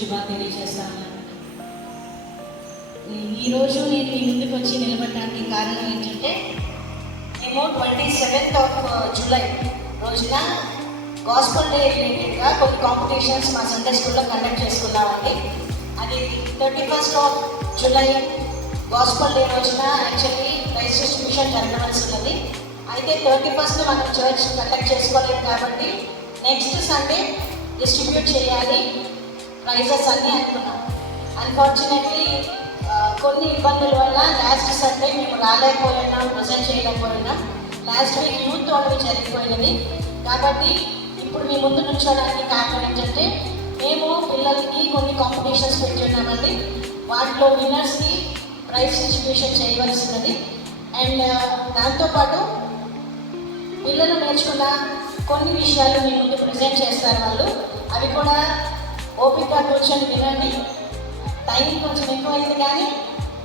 శుభ తెలియజేస్తాను. ఈరోజు నేను మీ ముందుకు వచ్చి నిలబడడానికి కారణం ఏంటంటే, మేము 27th జూలై రోజున గాస్పల్ డే రిలేటెడ్గా కొన్ని కాంపిటీషన్స్ మా సండే స్కూల్లో కండక్ట్ చేసుకున్నామండి. అది 31st జూలై గాస్పల్ డే రోజున యాక్చువల్లీ ప్రైజ్ డిస్ట్రిబ్యూషన్ జరగవలసి ఉన్నది. అయితే 31st మనం చర్చ్ కండక్ట్ చేసుకోలేదు కాబట్టి నెక్స్ట్ సండే డిస్ట్రిబ్యూట్ చేయాలి ప్రైజెస్ అన్నీ అనుకున్నాం. అన్ఫార్చునేట్లీ కొన్ని ఇబ్బందుల వల్ల లాస్ట్ సండే మేము రాలేకపోయినాం, ప్రజెంట్ చేయలేకపోయినాం. లాస్ట్ వీక్ యూత్ ఓన్లీ జరిగిపోయినది. కాబట్టి ఇప్పుడు మీ ముందు నుంచోడానికి కారణం ఏంటంటే, మేము పిల్లలకి కొన్ని కాంపిటీషన్స్ పెట్టున్నామండి. వాటిలో విన్నర్స్కి ప్రైజ్ డిస్ట్రిబ్యూషన్ చేయవలసినది. అండ్ దాంతోపాటు పిల్లలు నేర్చుకున్న కొన్ని విషయాలు మీ ముందు ప్రజెంట్ చేస్తారు వాళ్ళు. అవి కూడా ఓపిక కూర్చొని వినండి. టైం కొంచెం ఎక్కువైంది కానీ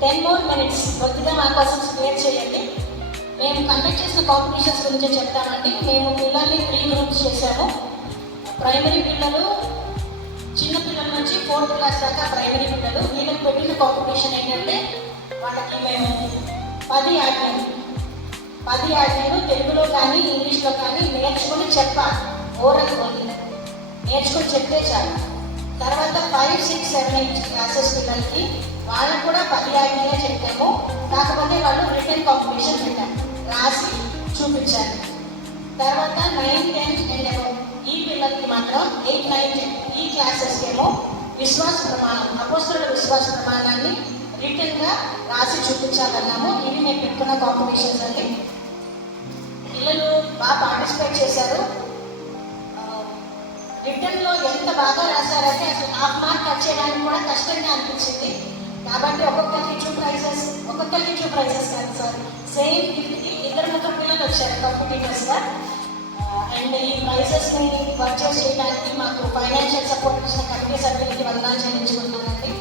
10 more minutes కొద్దిగా మా కోసం స్పేర్ చేయండి. మేము కండక్ట్ చేసిన కాంపిటీషన్స్ గురించి చెప్తామండి. మేము పిల్లల్ని 3 groups చేశాము. ప్రైమరీ పిల్లలు, చిన్న పిల్లల నుంచి 4th class దాకా ప్రైమరీ పిల్లలు. వీళ్ళకి పెట్టిన కాంపిటీషన్ ఏంటంటే, వాళ్ళకి మేము 10 ఆజ్ఞలు తెలుగులో కానీ ఇంగ్లీష్లో కానీ నేర్చుకుని చెప్పాలి. ఓరల్ ఓన్లీ నేర్చుకుని చెప్తే చాలు. తర్వాత 5, 6, 7, 8 క్లాసెస్ పిల్లలకి వాళ్ళకు కూడా 10 ఆజ్ఞలే చెప్పాము. కాకపోతే వాళ్ళు రిటర్న్ కాంపిటీషన్ పెట్టాము, రాసి చూపించాలి. తర్వాత 9, 10 అండ్ అబౌవ్ ఈ పిల్లలకి మాత్రం 8, 9, 10 ఈ క్లాసెస్కి ఏమో విశ్వాస ప్రమాణం, అపోస్తలుల విశ్వాస ప్రమాణాన్ని రిటర్న్గా రాసి చూపించాలన్నాము. ఇవి మేము పెట్టుకున్న కాంపిటీషన్స్ అండి. పిల్లలు బాగా పార్టిసిపేట్ చేశారు. రిటర్న్లో ఎంత బాగా రాశారంటే అసలు హాఫ్ మార్క్ కట్ చేయడానికి కూడా కష్టంగా అనిపించింది. కాబట్టి ఒక్కొక్కరికి 2 ప్రైజెస్ కాదు సార్, సేమ్ గిఫ్ట్కి 2-3 పిల్లలు వచ్చారు కాంపిటీటర్స్గా. అండ్ ఈ ప్రైజెస్ని పర్చేస్ చేయడానికి మాకు ఫైనాన్షియల్ సపోర్ట్ ఇచ్చిన కమిటీ సభ్యులకి వందనాలు చెల్లించుకుంటున్నానండి.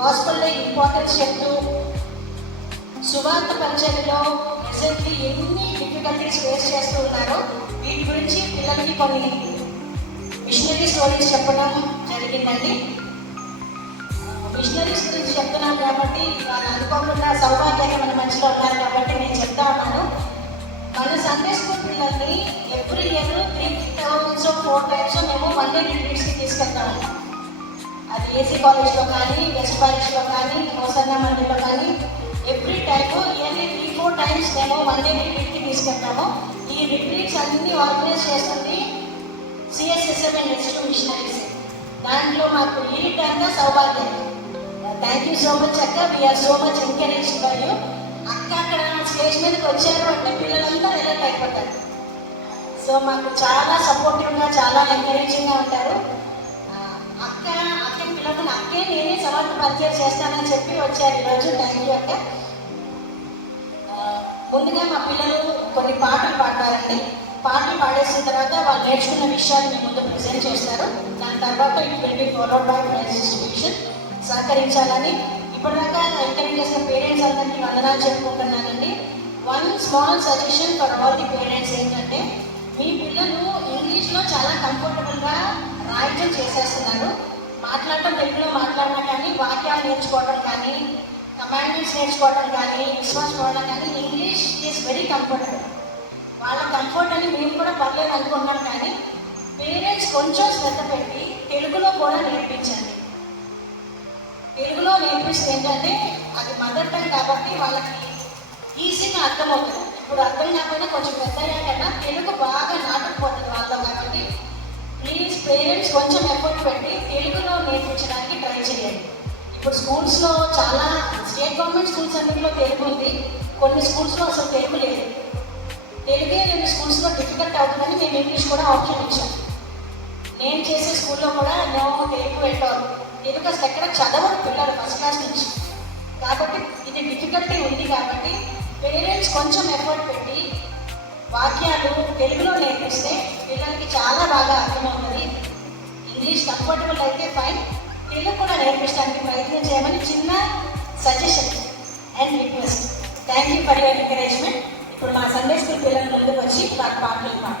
గాస్పల్ డే ఇంపార్టెన్స్ చెప్తూ సువార్త పరిచర్యలో ప్రెసెంట్లీ ఎన్ని డిఫికల్టీస్ ఫేస్ చేస్తూ ఉన్నారో వీటి గురించి పిల్లలకి కొన్ని మిషనరీ స్టోరీస్ చెప్పడం జరిగిందండి. మిషనరీస్ గురించి చెప్తున్నాం కాబట్టి వాళ్ళు అనుకోకుండా సౌభాగ్యంగా మన మధ్యలో ఉన్నారు కాబట్టి నేను చెప్తా ఉన్నాను. మన సండే స్కూల్ పిల్లల్ని ఎవ్రీ ఇయర్ 3 times 4 times మేము 1 day రిట్రీట్స్కి తీసుకెళ్తాము. అది ఏసీ కాలేజ్లో కానీ, వెస్ట్ పారిష్లో కానీ, హోసన్నా మందిలో కానీ ఎవ్రీ టైమ్ ఇయర్లీ 3-4 times మేము 1 day రిట్రీట్కి తీసుకెళ్తాము. ఈ రిట్రీట్స్ అన్ని ఆర్గనైజ్ చేస్తుంది CSSM అండ్ H2 మిషనరీస్. దాంట్లో మాకు ఈ రిటర్న్గా సౌభాగ్యం. థ్యాంక్ యూ సో మచ్ అక్క, we're so much encouraged by you. అక్క అక్కడ స్టేజ్ మీదకి వచ్చారు అంటే పిల్లలంతా రిలైట్ అయిపోతారు. సో మాకు చాలా సపోర్టివ్గా, చాలా ఎంకరేజింగ్గా ఉంటారు. అక్క పిల్లలను అక్కే నేనే సవాళ్ళు పరిచయం చేస్తానని చెప్పి వచ్చారు ఈరోజు. థ్యాంక్ యూ అక్క. ముందుగా మా పిల్లలు కొన్ని పాటలు పాడతారండి. పాటలు పాడేసిన తర్వాత వాళ్ళు నేర్చుకున్న విషయాలు మీ ముందు ప్రజెంట్ చేస్తారు. దాని తర్వాత it will be followed by prize distribution. సహకరించాలని ఇప్పటిదాకా ఎంకరేజ్ చేసిన పేరెంట్స్ అందరికీ వందనాలు చెప్పుకుంటున్నానండి. 1 small suggestion for all the parents ఏంటంటే, మీ పిల్లలు ఇంగ్లీష్లో చాలా కంఫర్టబుల్గా రాయటం చేసేస్తున్నారు. మాట్లాడటం తెలుగులో మాట్లాడినా కానీ, వాక్యాలు నేర్చుకోవడం కానీ, కమాండెంట్స్ నేర్చుకోవడం కానీ, విశ్వాసం కానీ ఇంగ్లీష్ ఈజ్ వెరీ కంఫర్టబుల్. వాళ్ళ కంఫర్ట్ అని మేము కూడా పర్లేదు అనుకుంటున్నాం. కానీ పేరెంట్స్ కొంచెం శ్రద్ధ పెట్టి తెలుగులో కూడా నేర్పించండి. తెలుగులో నేర్పిస్తే ఏంటంటే అది మదర్ టంగ్ కాబట్టి వాళ్ళకి ఈజీగా అర్థమవుతుంది. ఇప్పుడు అర్థం కాకపోయినా కొంచెం పెద్దయ్యా కన్నా తెలుగు బాగా నాటుకుపోతుంది వాళ్ళతో. కాబట్టి ప్లీజ్ పేరెంట్స్ కొంచెం ఎఫర్ట్ పెట్టి తెలుగులో నేర్పించడానికి ట్రై చేయండి. ఇప్పుడు స్కూల్స్లో చాలా స్టేట్ గవర్నమెంట్ స్కూల్స్ అన్నింటిలో తెలుగు ఉంది, కొన్ని స్కూల్స్లో అసలు తెలుగు లేదు. తెలుగే 2 స్కూల్స్లో డిఫికల్ట్ అవుతుందని మేము ఇంగ్లీష్ కూడా ఆప్షన్ ఇచ్చాం. నేను చేసే స్కూల్లో కూడా తెలుగు పెట్టారు. తెలుగు అసలు ఎక్కడ చదవరు పిల్లలు ఫస్ట్ క్లాస్ నుంచి. కాబట్టి ఇది డిఫికల్టీ ఉంది. కాబట్టి పేరెంట్స్ కొంచెం ఎఫర్ట్ పెట్టి వాక్యాలు తెలుగులో నేర్పిస్తే పిల్లలకి చాలా బాగా అర్థమవుతుంది. ఇంగ్లీష్ కంఫర్టబుల్ అయితే ఫైన్, తెలుగు కూడా నేర్పించడానికి ప్రయత్నం చేయమని చిన్న suggestion and request. Thank you for your encouragement. ఇప్పుడు మా సండే స్కూల్ పిల్లల ముందుకు వచ్చి పాటలు పాడతారు.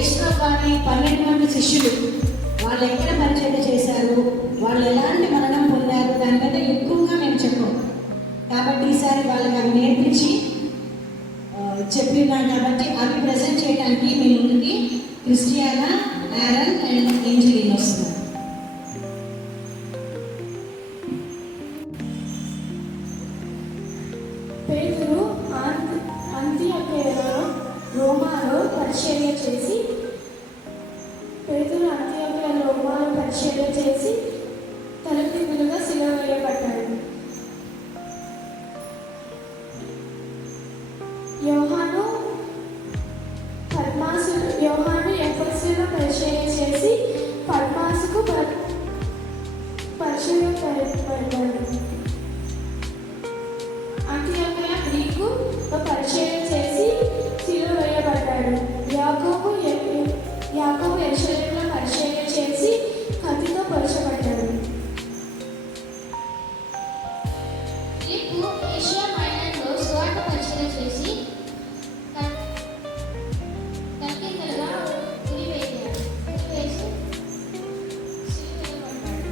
యేసుప్రభు వారి 12 మంది శిష్యులు వాళ్ళు ఎక్కడ పరిచయం చేశారు, వాళ్ళు ఎలాంటి మరణం పొందారు, దాని మీద ఎక్కువగా మేము చెప్పాం. కాబట్టి ఈసారి వాళ్ళకి అవి నేర్పించి చెప్పినాం. కాబట్టి అవి ప్రజెంట్ చేయడానికి మీ ముందుకి క్రిస్టియానా, ఆరన్ అండ్ ఏంజలిన్ వస్తున్నారు. పేతురు అంత్యొకయలో రోమాలో పరిచర్య చేసి తలకిందులుగా సిలువ వేయబడ్డాడు. యోహాను ఎఫెసులో పరిచర్య చేసి పద్మాసుకు పరిచర్య పడ్డాడు. అంత్యొకయ గ్రీకు పరిచర్య చేసి సిలువ వేయబడ్డాడు. యాకోబు యెరూషలేములో పరిచర్య చేసి కత్తితో పొడచబడ్డాడు. ఫిలిప్పు ఏషియా మైనర్లో సువార్త పరిచర్య చేసి తలకిందులుగా ఉరివేసి సిలువవేయబడ్డాడు.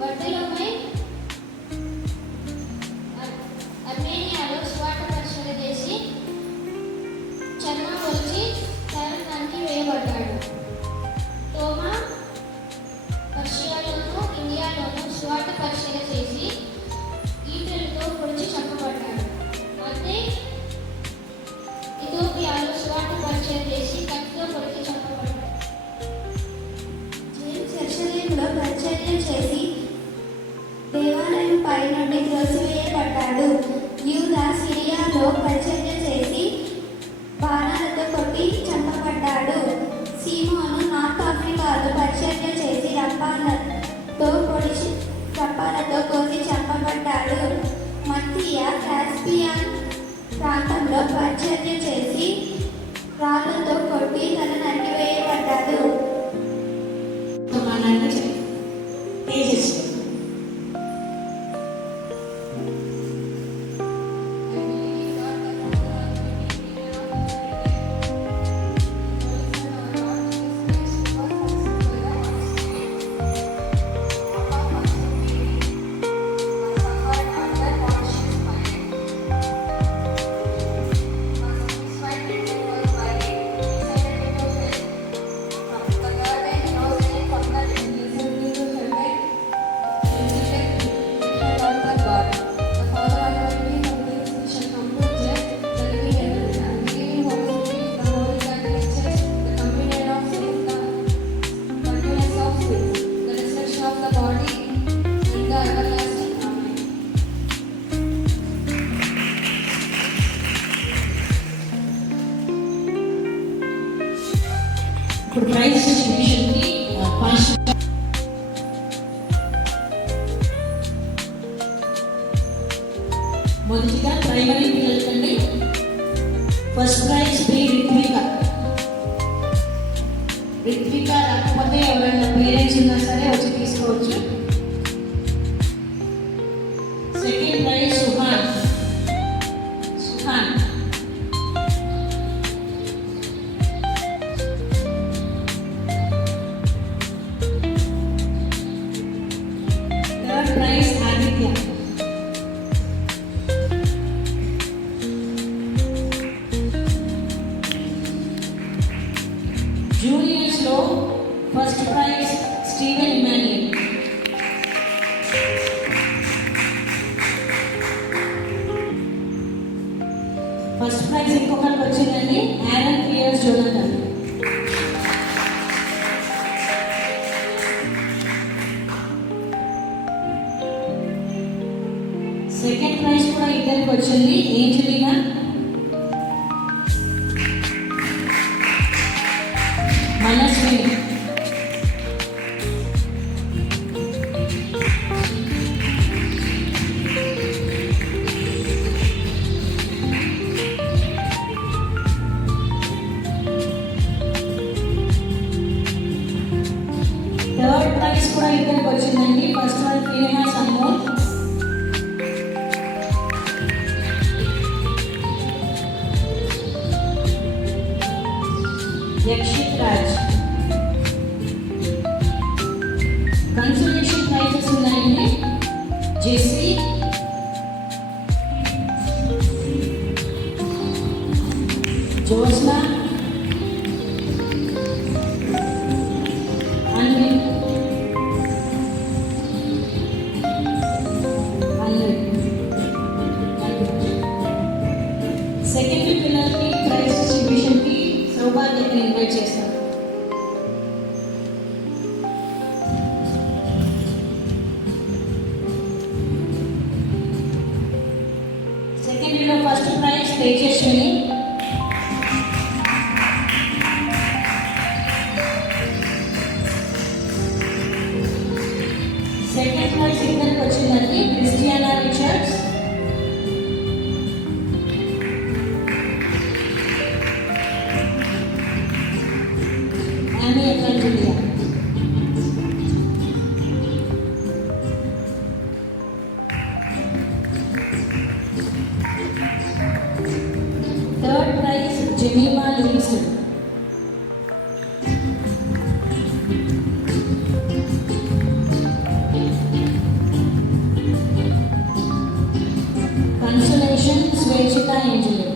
బర్తలోమై అర్మేనియాలో సువార్త పరిచర్య చేసి చర్మం ఒలిచి తలకు వేయబడ్డాడు. తోమా పర్షియాలోను ఇండియాలోను సువార్త పరిచర్య చేసి ఈటెలతో పొడిచి చంపబడ్డాడు. అయితే ఇథియోపియాలో సువార్త పరిచర్య చేసి కత్తితో పొడిచి చంపబడ్డాడు. జేమ్స్ యెరూషలేములో పరిచర్య చేసి దేవాలయం పై నుండి త్రోసివేయబడ్డాడు. యూదా సిరియాలో పరిచర్య చేసి బాణాలతో కొట్టి చంపబడ్డాడు. సీమోను నార్త్ ఆఫ్రికాలో పరిచర్య చేసి రప్పాలతో కోసి చంపబడ్డాడు. మత్తీయ కాస్పియన్ ప్రాంతంలో పరిచర్య చేసి రాళ్లతో కొట్టి తల నరికివేయబడ్డాడు. ఇప్పుడు ప్రైజ్ డిస్ట్రిబ్యూషన్కి మొదటిగా ప్రైమరీ పిల్లలకండి ఫస్ట్ ప్రైజ్ బి రిత్విక రాకపోతే ఎవరైనా పేరెంట్స్ ఉన్నా సరే వచ్చి తీసుకోవచ్చు. Second prize Suhan. Third prize Aditya. జూనియర్స్లో first prize Steven Emmanuel. First prize ఇంకొకరికి వచ్చిందండి, Aaron Pierce Jonathan. Second prize కూడా ఇద్దరికి వచ్చింది, ఏంజలినా, మనస్విని. థర్డ్ ప్రైజ్ కూడా ఇద్దరికి వచ్చిందండి, ఫస్ట్ వన్ ఫినిహాస్ అమోల్, కేటగిరీలో first prize Tejaswini, second prize ఇద్దరికి వచ్చిందండి క్రిస్టియానా రిచర్డ్స్, ఆమె Julia. Third prize Jemima Livingston. Consolation Swechitha Angeli.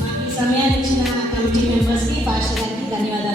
మాకు ఈ సమయాన్ని ఇచ్చిన కమిటీ మెంబర్స్కి పాస్టర్ గారికి ధన్యవాదాలు.